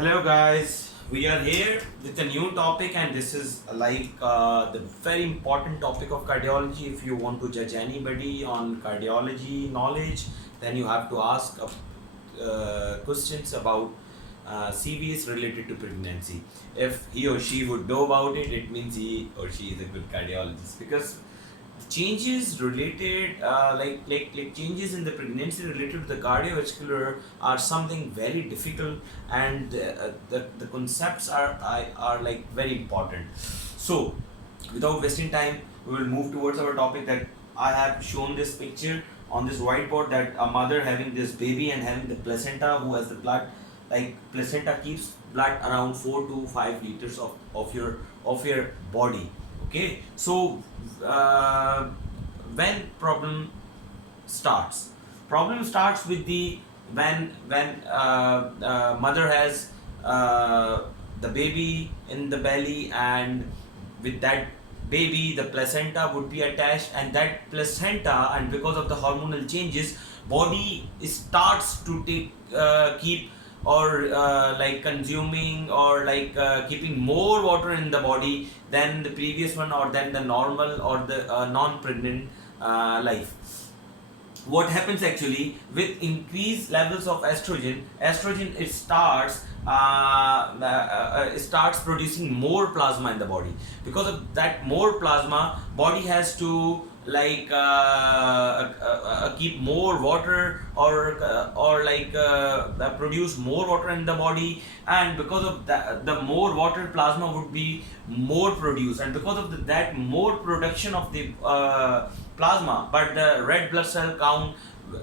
Hello guys, we are here with a new topic and this is the very important topic of cardiology. If you want to judge anybody on cardiology knowledge, then you have to ask questions about CVS related to pregnancy. If he or she would know about it, it means he or she is a good cardiologist, because changes related changes in the pregnancy related to the cardiovascular are something very difficult, and the concepts are like very important. So without wasting time, we will move towards our topic. That I have shown this picture on this whiteboard, that a mother having this baby and having the placenta, who has the blood, like placenta keeps blood around 4 to 5 liters of your body. Okay, so when problem starts with the when mother has the baby in the belly, and with that baby the placenta would be attached, and that placenta, and because of the hormonal changes, body starts to keep or consuming or keeping more water in the body than the previous one, or than the normal or the non-pregnant life. What happens actually with increased levels of estrogen, it starts producing more plasma in the body. Because of that more plasma, body has to keep more water, or produce more water in the body, and because of that the more water, plasma would be more produced, and because of that more production of the plasma, but the red blood cell count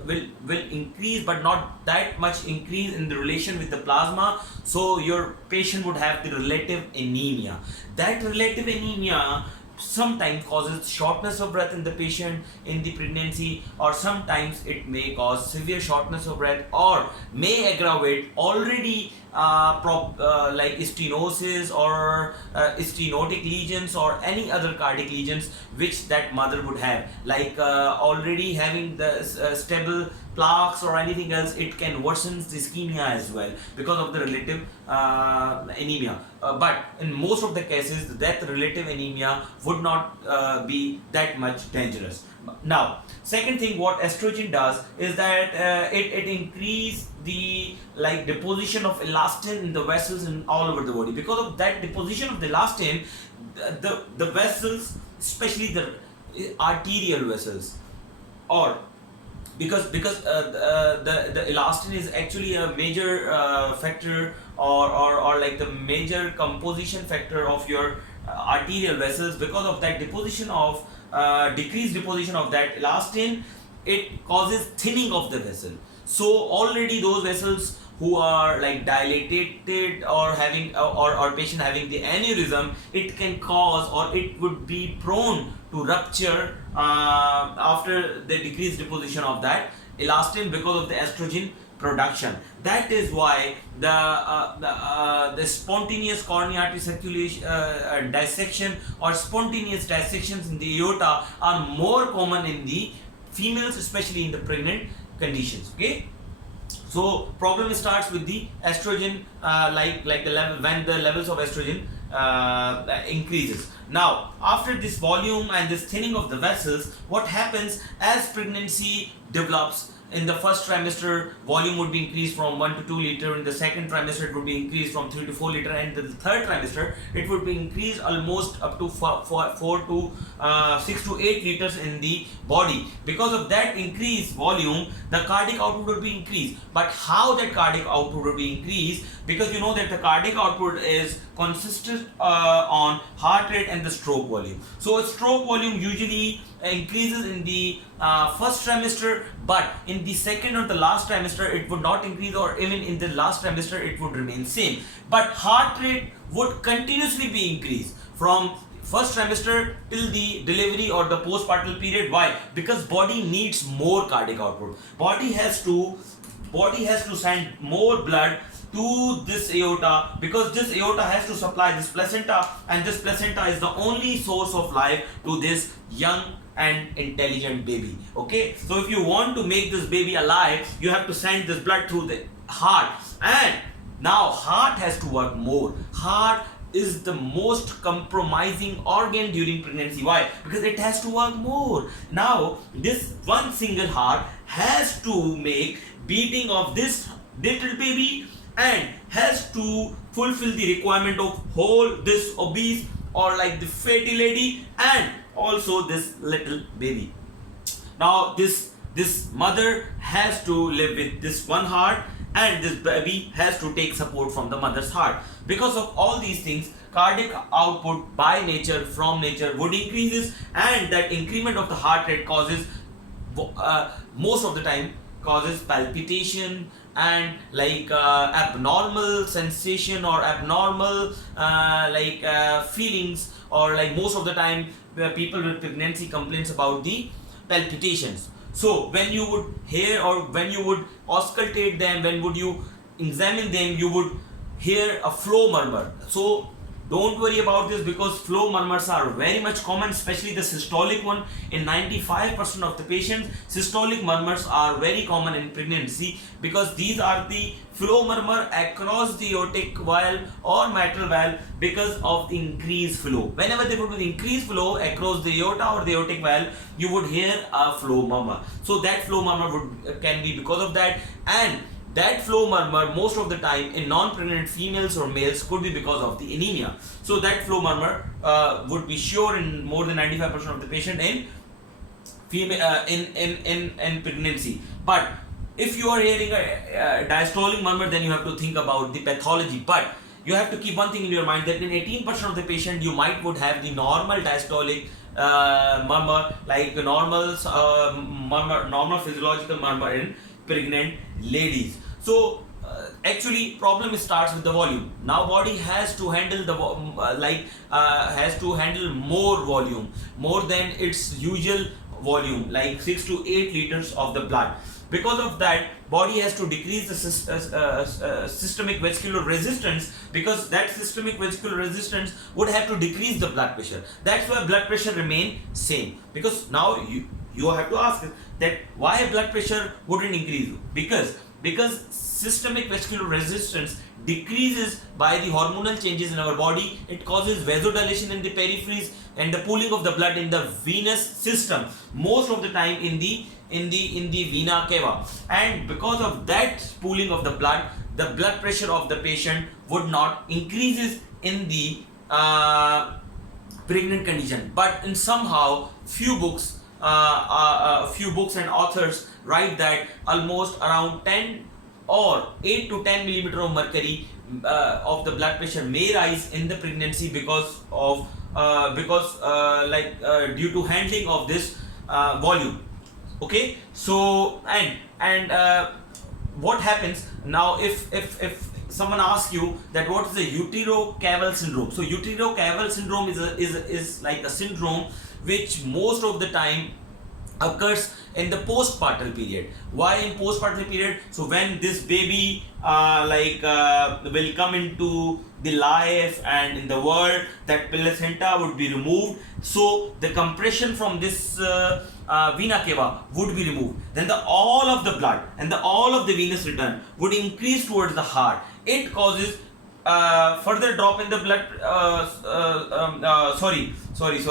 will increase, but not that much increase in the relation with the plasma. So your patient would have the relative anemia. That relative anemia sometimes causes shortness of breath in the patient in the pregnancy, or sometimes it may cause severe shortness of breath, or may aggravate already stenosis or stenotic lesions, or any other cardiac lesions which that mother would have, already having the stable plaques or anything else. It can worsen the ischemia as well because of the relative anemia. But in most of the cases, that relative anemia would not be that much dangerous. Now, second thing, what estrogen does is that it increases the deposition of elastin in the vessels in all over the body. Because of that deposition of the elastin, the vessels, especially the arterial vessels, or because the elastin is actually a major factor, or like the major composition factor of your arterial vessels. Because of that deposition of decreased deposition of that elastin, it causes thinning of the vessel. So already those vessels who are dilated, or having or patient having the aneurysm, it can cause, or it would be prone to rupture after the decreased deposition of that elastin because of the estrogen production. That is why the spontaneous coronary artery circulation dissection, or spontaneous dissections in the aorta, are more common in the females, especially in the pregnant conditions. Okay, so problem starts with the estrogen, the level, when the levels of estrogen increases. Now, after this volume and this thinning of the vessels, what happens as pregnancy develops? In the first trimester, volume would be increased from 1 to 2 liter. In the second trimester, it would be increased from 3 to 4 liter. And in the third trimester, it would be increased almost up to 4 to 6 to 8 liters in the body. Because of that increased volume, the cardiac output will be increased. But how that cardiac output will be increased? Because you know that the cardiac output is consistent on heart rate and the stroke volume. So a stroke volume usually increases in the first trimester, but in the second or the last trimester it would not increase, or even in the last trimester it would remain same. But heart rate would continuously be increased from first trimester till the delivery or the postpartum period. Why? Because body needs more cardiac output. Body has to send more blood to this aorta, because this aorta has to supply this placenta, and this placenta is the only source of life to this young and intelligent baby. Okay, so if you want to make this baby alive, you have to send this blood through the heart, and Now heart has to work more. Heart is the most compromising organ during pregnancy. Why? Because it has to work more. Now this one single heart has to make beating of this little baby and has to fulfill the requirement of whole this obese or like the fatty lady and also this little baby. Now this mother has to live with this one heart and this baby has to take support from the mother's heart. Because of all these things, cardiac output by nature from nature would increases, and that increment of the heart rate causes most of the time causes palpitation and like abnormal sensation or abnormal feelings, or like most of the time where people with pregnancy complains about the palpitations. So when you would hear or when you would auscultate them, when would you examine them, you would hear a flow murmur. So don't worry about this, because flow murmurs are very much common, especially the systolic one. In 95% of the patients, systolic murmurs are very common in pregnancy, because these are the flow murmur across the aortic valve or mitral valve because of the increased flow. Whenever there would be increased flow across the aorta or the aortic valve, you would hear a flow murmur. So that flow murmur can be because of that, and that flow murmur most of the time in non-pregnant females or males could be because of the anemia. So that flow murmur would be sure in more than 95% of the patient in female in pregnancy. But if you are hearing a diastolic murmur, then you have to think about the pathology. But you have to keep one thing in your mind, that in 18% of the patient you would have the normal diastolic murmur, like normal normal physiological murmur in pregnant ladies. So actually problem starts with the volume. Now body has to handle the has to handle more volume, more than its usual volume, like 6 to 8 liters of the blood. Because of that, body has to decrease the systemic vascular resistance, because that systemic vascular resistance would have to decrease the blood pressure. That's why blood pressure remain same. Because now you have to ask that why blood pressure wouldn't increase? Because systemic vascular resistance decreases by the hormonal changes in our body. It causes vasodilation in the peripheries and the pooling of the blood in the venous system, most of the time in the vena cava. And because of that pooling of the blood pressure of the patient would not increases in the pregnant condition. But in somehow few books and authors write that almost around 10 or 8 to 10 millimeter of mercury of the blood pressure may rise in the pregnancy because due to handling of this volume. Okay, so and what happens now if someone asks you that what is the uterocaval syndrome? So uterocaval syndrome is like a syndrome which most of the time occurs in the postpartum period. Why in postpartum period? So when this baby will come into the life and in the world, that placenta would be removed, so the compression from this vena cava would be removed. Then all of the blood and all of the venous return would increase towards the heart. It causes further drop in the blood very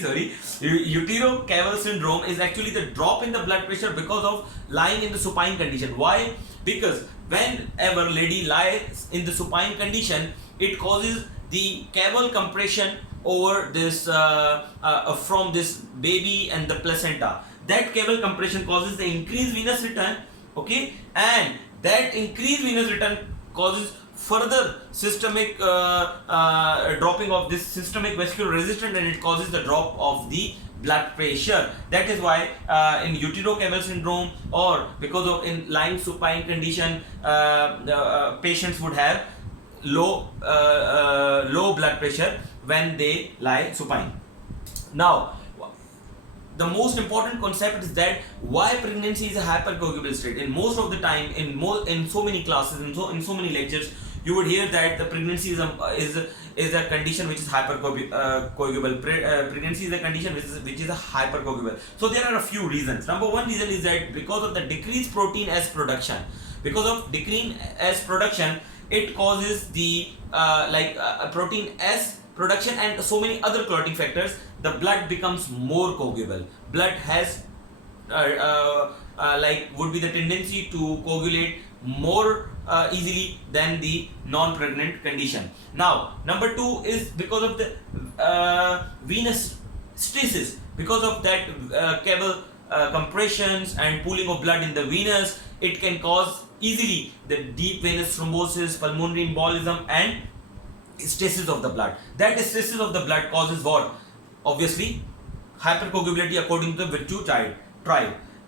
sorry. Uterocaval syndrome is actually the drop in the blood pressure because of lying in the supine condition. Why? Because whenever lady lies in the supine condition, it causes the caval compression over this from this baby and the placenta. That caval compression causes the increased venous return, okay, and that increased venous return causes further systemic dropping of this systemic vascular resistance, and it causes the drop of the blood pressure. That is why in uterocaval syndrome, or because of in lying supine condition, patients would have low blood pressure when they lie supine. Now the most important concept is that why pregnancy is a hypercoagulable state. In most of the time, in so many classes, in so many lectures, you would hear that the pregnancy is a condition which is hypercoagulable. Pregnancy is a condition which is a hypercoagulable. So there are a few reasons. Number one reason is that because of the decreased protein S production. Because of decreasing S production, it causes the protein S production and so many other clotting factors. The blood becomes more coagulable. Blood has would be the tendency to coagulate more easily than the non-pregnant condition. Now, number 2 is because of the venous stresses. Because of that cable compressions and pooling of blood in the venous, it can cause easily the deep venous thrombosis, pulmonary embolism, and stasis of the blood. That stasis of the blood causes what? Obviously, hypercoagulability according to the Virtue trial.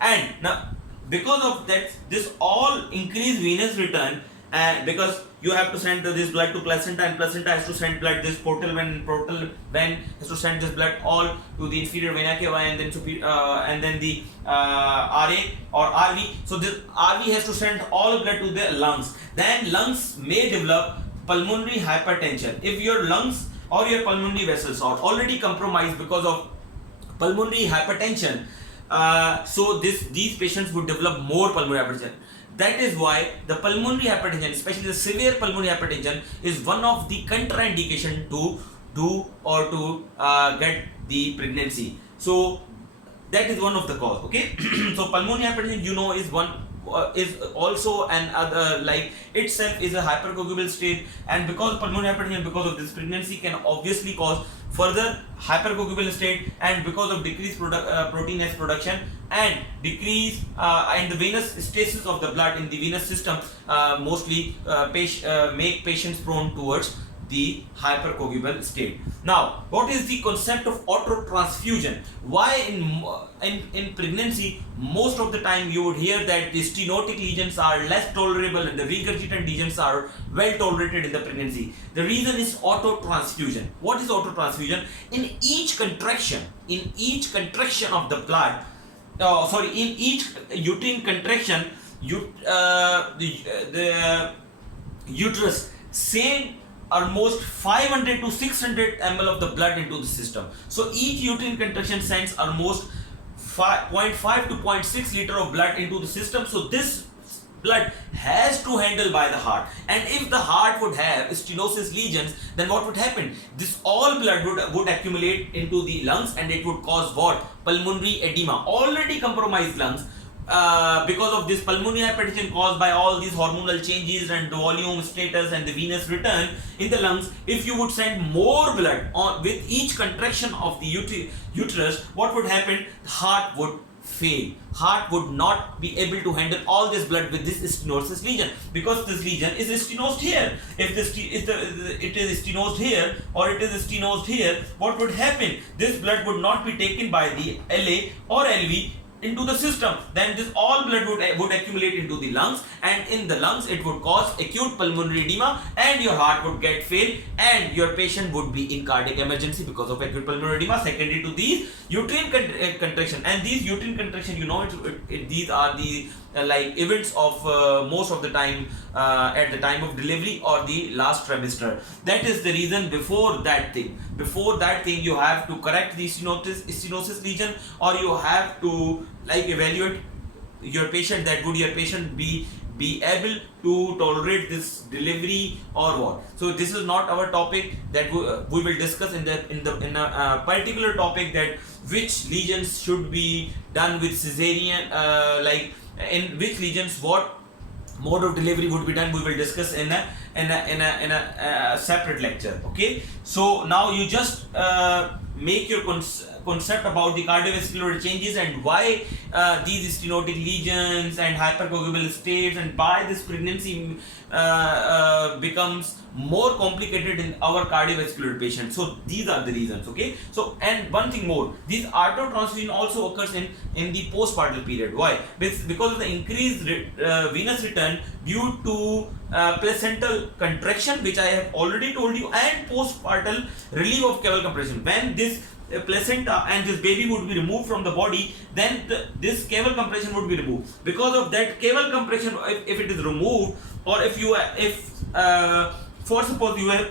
And now, because of that, this all increased venous return, and because you have to send this blood to placenta, and placenta has to send blood, this portal vein has to send this blood all to the inferior vena cava, and then the RA or RV. So this RV has to send all blood to the lungs. Then lungs may develop pulmonary hypertension. If your lungs or your pulmonary vessels are already compromised because of pulmonary hypertension, so these patients would develop more pulmonary hypertension. That is why the pulmonary hypertension, especially the severe pulmonary hypertension, is one of the contraindication to do or to get the pregnancy. So that is one of the cause. Okay. So pulmonary hypertension, is also an other, itself is a hypercoagulable state, and because pulmonary hypertension, because of this, pregnancy can obviously cause further hypercoagulable state, and because of decreased protein S production and decrease and the venous stasis of the blood in the venous system, mostly make patients prone towards the hypercoagulable state. Now, what is the concept of autotransfusion? Why in pregnancy most of the time you would hear that the stenotic lesions are less tolerable and the regurgitant lesions are well tolerated in the pregnancy? The reason is autotransfusion. What is autotransfusion? In each contraction of the blood, in each uterine contraction, the uterus send almost 500 to 600 ml of the blood into the system. So each uterine contraction sends almost 0.5 to 0.6 liter of blood into the system. So this blood has to handle by the heart, and if the heart would have stenosis lesions, then what would happen? This all blood would accumulate into the lungs, and it would cause what? Pulmonary edema. Already compromised lungs, because of this pulmonary hypertension caused by all these hormonal changes and the volume, status, and the venous return in the lungs. If you would send more blood on with each contraction of the uterus, what would happen? The heart would fail. Heart would not be able to handle all this blood with this stenosis lesion, because this lesion is stenosed here. If it is stenosed here or it is stenosed here, what would happen? This blood would not be taken by the LA or LV into the system. Then this all blood would accumulate into the lungs, and in the lungs it would cause acute pulmonary edema, and your heart would get failed, and your patient would be in cardiac emergency because of acute pulmonary edema secondary to these uterine contraction. And these uterine contraction, these are the events of most of the time at the time of delivery or the last trimester. That is the reason. Before that thing you have to correct the stenosis lesion, or you have to evaluate your patient, that would your patient be able to tolerate this delivery or what. So this is not our topic that we will discuss in a particular topic, that which lesions should be done with cesarean, in which lesions what mode of delivery would be done. We will discuss in a separate lecture. Okay, so now you just make your concept about the cardiovascular changes and why these stenotic lesions and hypercoagulable states, and why this pregnancy becomes more complicated in our cardiovascular patients. So these are the reasons. Okay, so and one thing more, this autotransfusion also occurs in the postpartum period. Why? Because of the increased venous return due to placental contraction, which I have already told you, and postpartum relief of caval compression. When this placenta and this baby would be removed from the body, then this caval compression would be removed. Because of that caval compression, if it is removed, or for suppose you have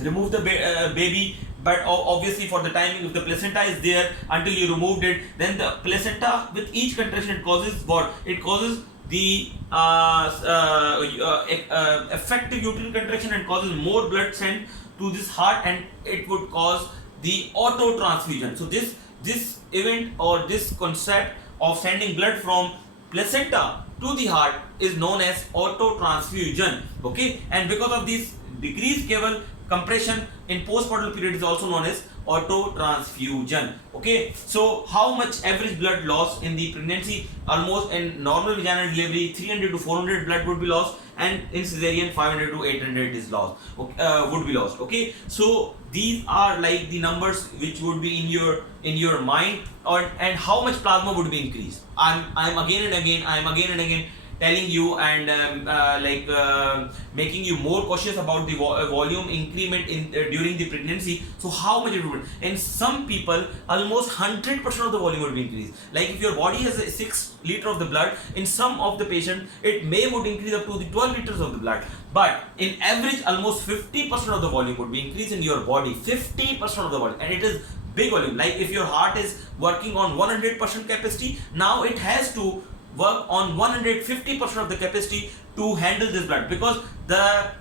removed the baby, but obviously for the timing, if the placenta is there until you removed it, then the placenta with each contraction, it causes what? It causes the effective uterine contraction and causes more blood sent to this heart, and it would cause the auto transfusion. So this event or this concept of sending blood from placenta to the heart is known as auto transfusion. Okay, and because of this decreased cable compression in postpartum period is also known as auto transfusion. Okay, so how much average blood loss in the pregnancy? Almost in normal vaginal delivery 300 to 400 blood would be lost, and in cesarean 500 to 800 is lost, would be lost. Okay, so these are like the numbers which would be in your mind, and how much plasma would be increased. I'm again and again telling you and making you more cautious about the volume increment in during the pregnancy. So how much it would? In some people, almost 100% of the volume would be increased. Like if your body has a 6 liter of the blood, in some of the patient it would increase up to the 12 liters of the blood. But in average, almost 50% of the volume would be increased in your body. 50% of the volume, and it is big volume. Like if your heart is working on 100% capacity, now it has to work on 150% of the capacity to handle this blood, because the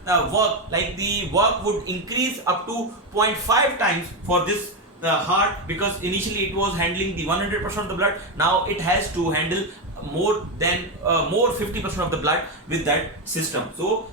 work would increase up to 0.5 times for this heart, because initially it was handling the 100% of the blood. Now it has to handle more 50% of the blood with that system. So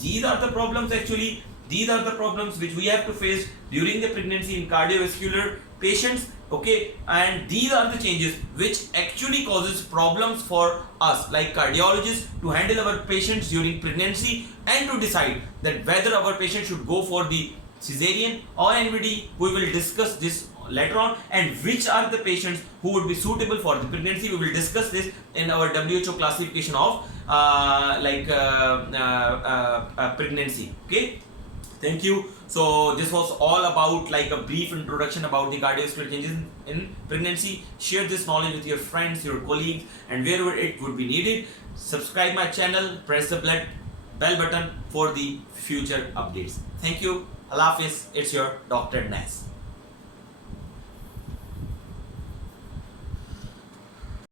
these are the problems actually. These are the problems which we have to face during the pregnancy in cardiovascular patients. Okay, and these are the changes which actually causes problems for us like cardiologists to handle our patients during pregnancy and to decide that whether our patient should go for the cesarean or NVD. We will discuss this later on, and which are the patients who would be suitable for the pregnancy. We will discuss this in our WHO classification of pregnancy. Okay, thank you. So this was all about like a brief introduction about the cardiovascular changes in pregnancy. Share this knowledge with your friends, your colleagues, and wherever it would be needed. Subscribe my channel, press the bell button for the future updates. Thank you. Allah Hafiz. It's your Dr. DrNAS.